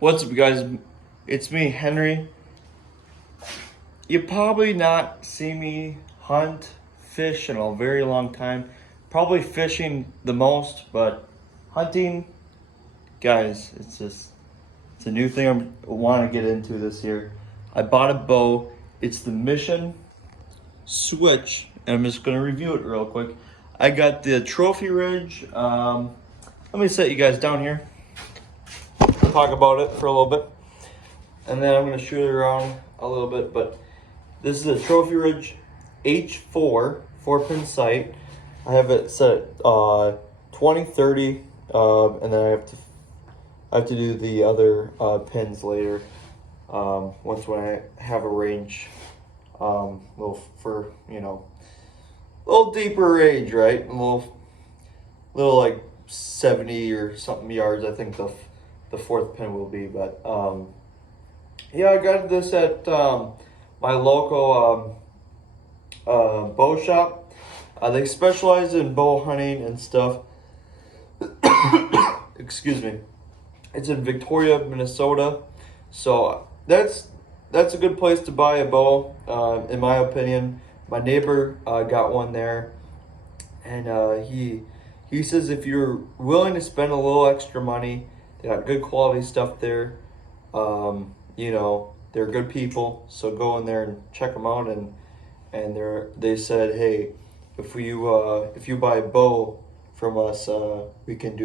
What's up, guys? It's me, Henry. You probably not see me hunt, fish in a very long time. Probably fishing the most, but hunting, guys, it's a new thing I want to get into this year. I bought a bow. It's the Mission Switch, and I'm just gonna review it real quick. I got the Trophy Ridge. Let me set you guys down here. Talk about it for a little bit, and then I'm gonna shoot it around a little bit. But this is a Trophy Ridge H4 4-pin sight. I have it set at 20, 30, and then I have to do the other pins later. Once when I have a range, a little deeper range, right? A little like 70 or something yards. I think the fourth pin will be, but yeah, I got this at my local bow shop. They specialize in bow hunting and stuff. Excuse me. It's in Victoria, Minnesota. So that's a good place to buy a bow, in my opinion. My neighbor got one there, and he says if you're willing to spend a little extra money, they got good quality stuff there. They're good people, so go in there and check them out. And they said, hey, if you buy a bow from us, we can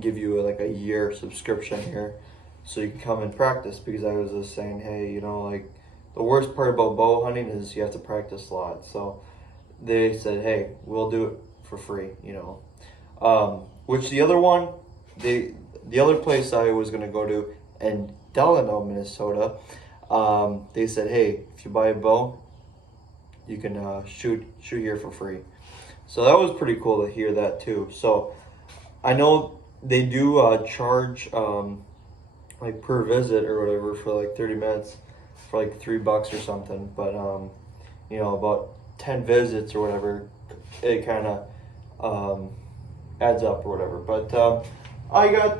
give you like a year subscription here, so you can come and practice. Because I was just saying, hey, like the worst part about bow hunting is you have to practice a lot. So they said, hey, we'll do it for free, which the other one, the other place I was gonna go to in Delano, Minnesota, they said, hey, if you buy a bow, you can shoot here for free. So that was pretty cool to hear that too. So I know they do charge like per visit or whatever for like 30 minutes for like $3 or something. But about 10 visits or whatever, it kind of adds up or whatever. But I got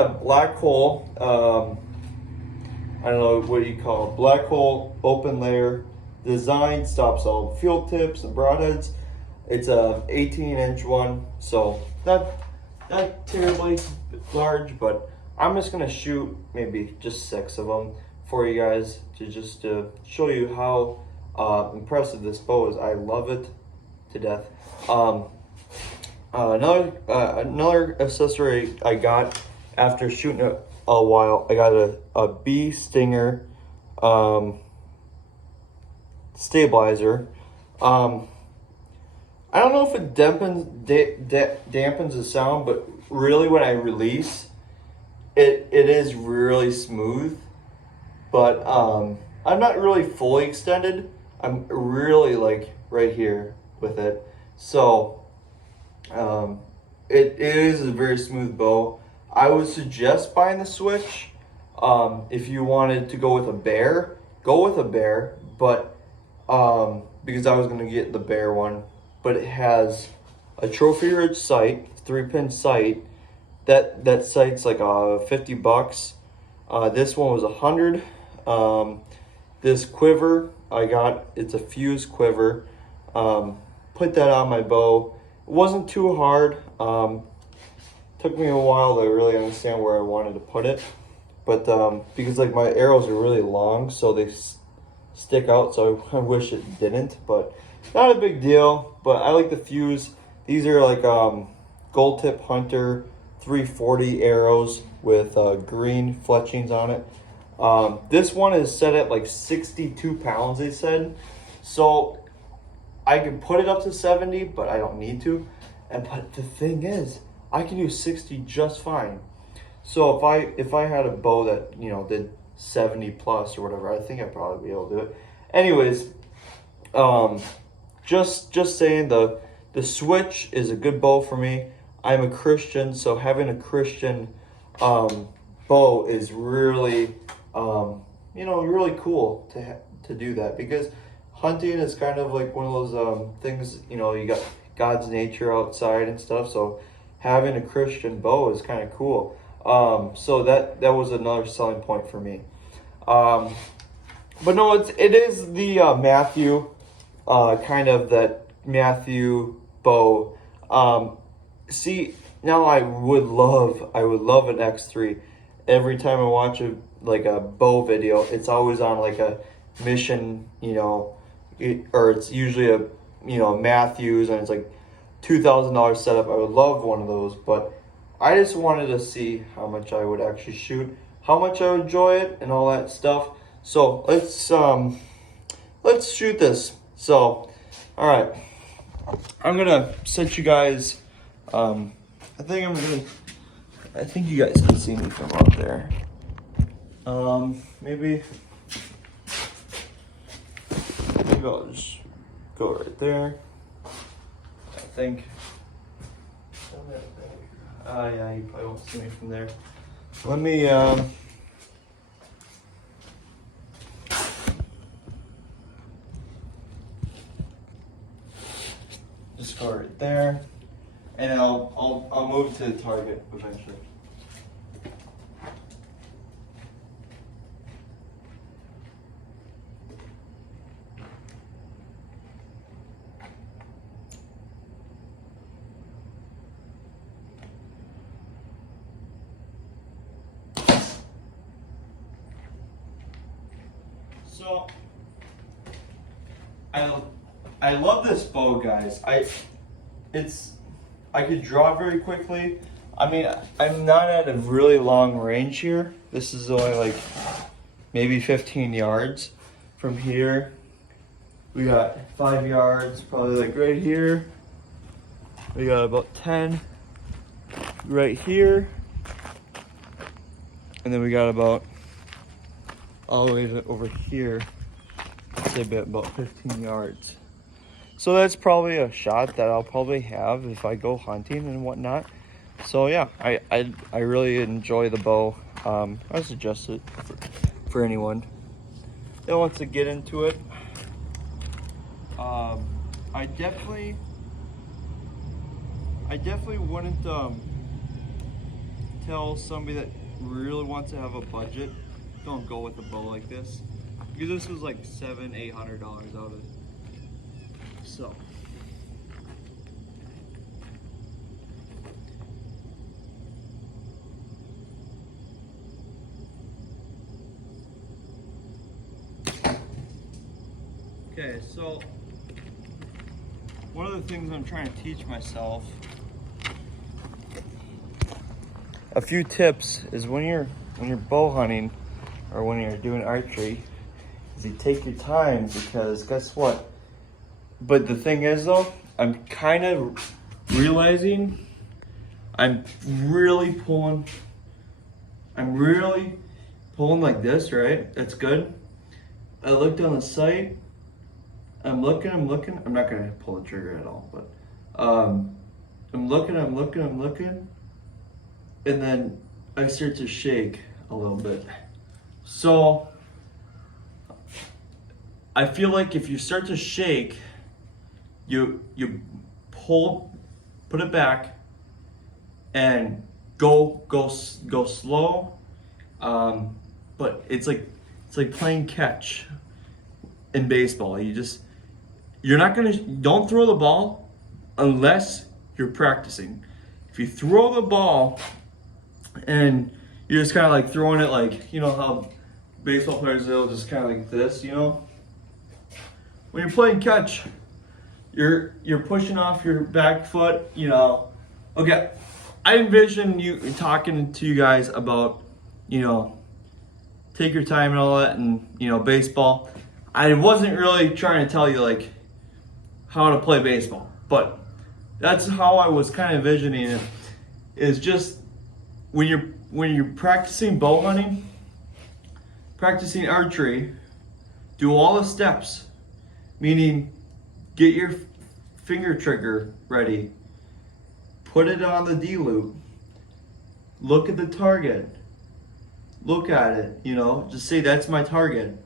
a black hole. I don't know what you call it. Black hole open layer design, stops all field tips and broadheads. It's a 18-inch one, so not terribly large, but I'm just gonna shoot maybe just 6 of them for you guys to show you how impressive this bow is. I love it to death. Another accessory I got after shooting it a while, I got a bee stinger stabilizer. I don't know if it dampens the sound, but really when I release, it is really smooth. But I'm not really fully extended. I'm really like right here with it. So it is a very smooth bow. I would suggest buying the Switch. If you wanted to go with a bear, go with a bear. But because I was gonna get the bear one, but it has a Trophy Ridge sight, 3-pin sight. That sight's like $50. This one was $100. This quiver I got, it's a fused quiver. Put that on my bow. It wasn't too hard. Took me a while to really understand where I wanted to put it, but because like my arrows are really long, so they stick out. So I wish it didn't, but not a big deal. But I like the fuse. These are like gold tip hunter 340 arrows with green fletchings on it. This one is set at like 62 pounds, they said. So I can put it up to 70, but I don't need to. But the thing is, I can do 60 just fine. So if I had a bow that did 70 plus or whatever, I think I'd probably be able to do it. Anyways, just saying, the Switch is a good bow for me. I'm a Christian, so having a Christian bow is really really cool to do that, because hunting is kind of like one of those things, you got God's nature outside and stuff. So having a Christian bow is kind of cool. So that was another selling point for me. But no, it is the Matthew, kind of that Matthew bow. See, now I would love an X3. Every time I watch a bow video, it's always on like a Mission, or it's usually a Matthews, and it's like $2,000 setup. I would love one of those, but I just wanted to see how much I would actually shoot, how much I would enjoy it, and all that stuff. So let's shoot this. So, all right, I'm gonna set you guys. I think you guys can see me from out there. Maybe I'll just go right there. I think. Yeah, you probably won't see me from there. Let me, just go right there, and I'll move to the target eventually. So, I love this bow, guys. I could draw very quickly. I mean, I'm not at a really long range here. This is only like maybe 15 yards from here. We got 5 yards, probably like right here. We got about 10 right here. And then we got about all the way over here, say about 15 yards. So that's probably a shot that I'll probably have if I go hunting and whatnot. So yeah, I really enjoy the bow. I suggest it for anyone that wants to get into it. I definitely wouldn't tell somebody that really wants to have a budget, don't go with a bow like this, because this was like $700-800 out of it. So okay, so one of the things I'm trying to teach myself, a few tips, is when you're bow hunting or when you're doing archery, is you take your time, because guess what? But the thing is though, I'm kind of realizing I'm really pulling like this, right? That's good. I look down the sight, I'm looking, I'm not gonna pull the trigger at all, but I'm looking, and then I start to shake a little bit. So I feel like if you start to shake, you put it back and go slow. But it's like playing catch in baseball. Don't throw the ball unless you're practicing. If you throw the ball and you're just kind of like throwing it like, you know how baseball players, they'll just kind of like this, you know? When you're playing catch, you're pushing off your back foot, you know. Okay, I envision you talking to you guys about, you know, take your time and all that, and, you know, baseball. I wasn't really trying to tell you like how to play baseball, but that's how I was kind of envisioning it, is just when you're practicing bow hunting, practicing archery, do all the steps, meaning get your finger trigger ready, put it on the D loop, look at the target, look at it, you know, just say that's my target.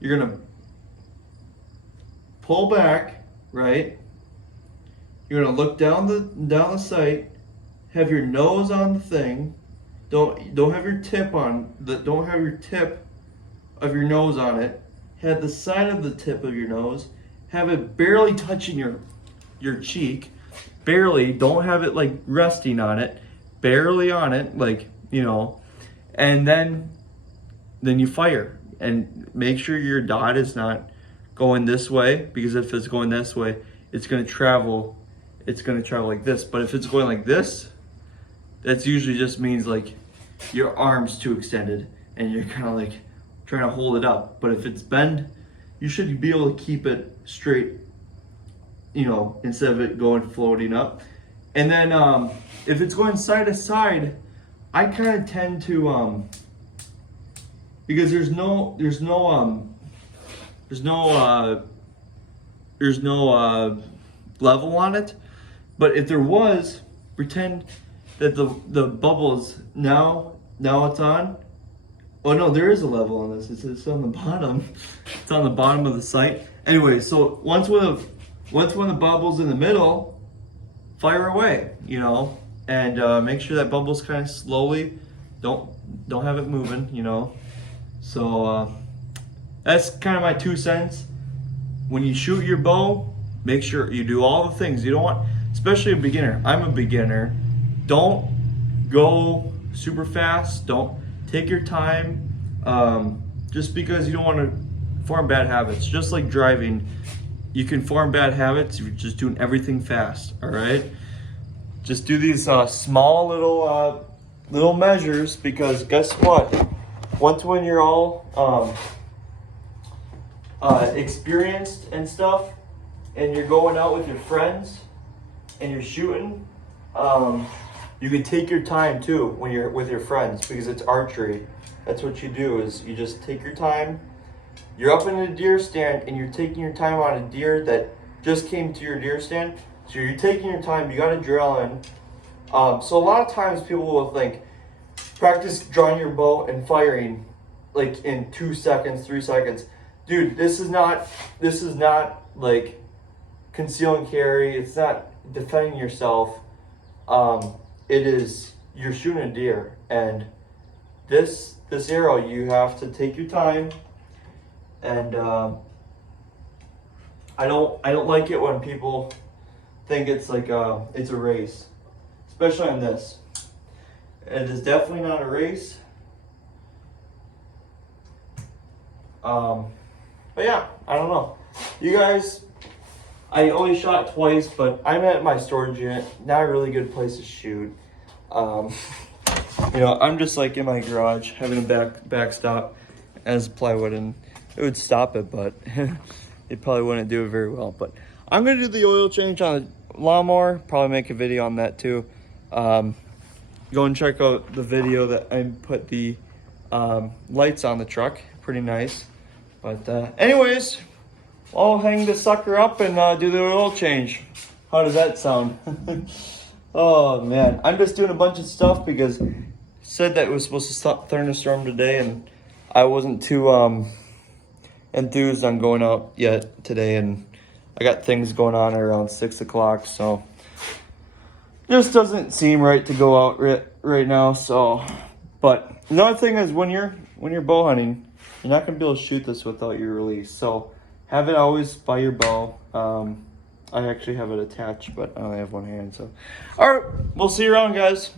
You're gonna pull back, right? You're gonna look down the sight, have your nose on the thing. Don't have your tip on the. Don't have your tip of your nose on it. Have the side of the tip of your nose. Have it barely touching your cheek. Barely. Don't have it like resting on it. Barely on it, like, you know. And then you fire, and make sure your dot is not going this way, because if it's going this way, it's going to travel like this. But if it's going like this, that's usually just means like your arm's too extended and you're kind of like trying to hold it up. But if it's bend, you should be able to keep it straight, you know, instead of it going floating up. And then if it's going side to side, I kind of tend to because there's no level on it. But if there was, pretend that the bubbles now it's on. Oh no, there is a level on this. It's on the bottom. It's on the bottom of the sight. Anyway, so once when the bubble's in the middle, fire away, you know, and make sure that bubble's kind of slowly. Don't have it moving, you know. So that's kind of my 2 cents. When you shoot your bow, make sure you do all the things. You don't want, especially a beginner. I'm a beginner. Don't go super fast. Don't take your time. Just because you don't want to form bad habits. Just like driving, you can form bad habits if you're just doing everything fast. All right. Just do these small little measures, because guess what? Once when you're all experienced and stuff, and you're going out with your friends and you're shooting, you can take your time too when you're with your friends, because it's archery. That's what you do, is you just take your time. You're up in a deer stand and you're taking your time on a deer that just came to your deer stand. So you're taking your time, you got adrenaline. So a lot of times people will think, practice drawing your bow and firing like in 2 seconds, 3 seconds. Dude, this is not like conceal and carry. It's not defending yourself. It is, you're shooting a deer, and this arrow, you have to take your time. And I don't like it when people think it's like it's a race, especially on this. It is definitely not a race. But yeah, I don't know. You guys, I only shot twice, but I'm at my storage unit. Not a really good place to shoot. You know, I'm just like in my garage having a backstop as plywood, and it would stop it, but it probably wouldn't do it very well. But I'm gonna do the oil change on the lawnmower. Probably make a video on that too. Go and check out the video that I put the lights on the truck. Pretty nice. But anyways, I'll hang this sucker up and do the oil change. How does that sound? Oh man, I'm just doing a bunch of stuff because it said that it was supposed to thunderstorm today, and I wasn't too enthused on going out yet today, and I got things going on around 6 o'clock, so just doesn't seem right to go out right now. So, but another thing is when you're bow hunting, you're not gonna be able to shoot this without your release. So have it always by your bow. I actually have it attached, but I only have one hand. So, all right, we'll see you around, guys.